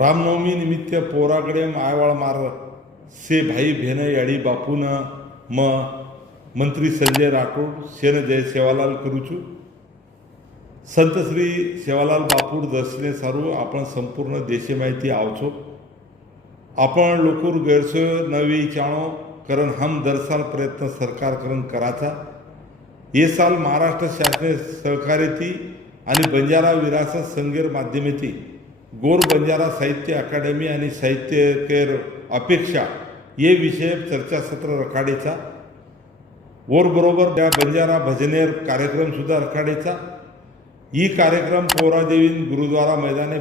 रामनवमी निमित्त पोराकडे आयवाळ मार से भाई भेन याडी बापून म मंत्री संजय राठोड सेन जय सेवालाल करूचू संत श्री सेवालाल बापूर दर्शने सारू आपण संपूर्ण देशे माहिती आवचो आपण लोकूर गैरसोय नवी चाणो कारण हम दरसाल प्रयत्न सरकार करून कराचा ये साल महाराष्ट्र शासन सहकार्यती आणि बंजारा विरासत संगीर माध्यमेती गोर बंजारा साहित्य अकादमी आणि साहित्य केर अपेक्षा ये विषय चर्चासत्र रखाडेचा बरोबर त्या बंजारा भजनेर कार्यक्रम सुद्धा रखाडेचा ही कार्यक्रम पोरादेवीन गुरुद्वारा मैदाने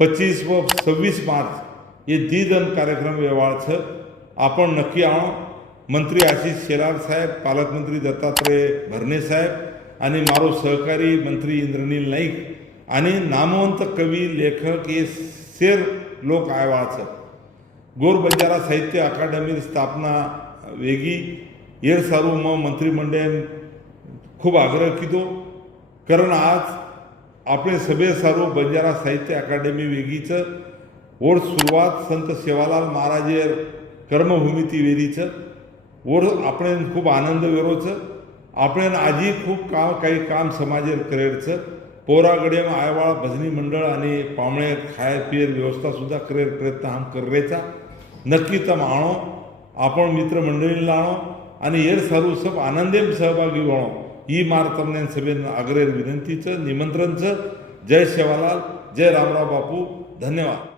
25 व 26 मार्च ये दीदन कार्यक्रम वेवाळ आपण नक्की आणो मंत्री आशिष शेलार साहेब पालकमंत्री दत्तात्रय भरणे साहेब आणि मारो सहकारी मंत्री इंद्रनील नाईक आणि नामवंत कवी लेखक हे शेर लोक आयवाळ गोर बंजारा साहित्य अकादमी स्थापना वेगी येर सारू मंत्रिमंडळ खूप आग्रह किदो कारण आज आपले सभे सारू बंजारा साहित्य अकादमी वेगीचं ओढ सुरुवात संत सेवालाल महाराजेर कर्मभूमिती वेरीचं ओढ आपण खूप आनंद वेरोचं आपण आजी खूप काही काम समाजेर करेरचं पोरागडे आयवाळ भजनी मंडळ आणि पावणे खाय पियर व्यवस्था सुद्धा करेर प्रयत्न हम करेचा नक्की तम आणो आपण मित्रमंडळीला आणो आणि हेर सारू सब आनंदेम सहभागी वणो ही मार तमने सभेन आग्रह विनंतीचं निमंत्रणचं जय सेवालाल जय रामराव बापू धन्यवाद।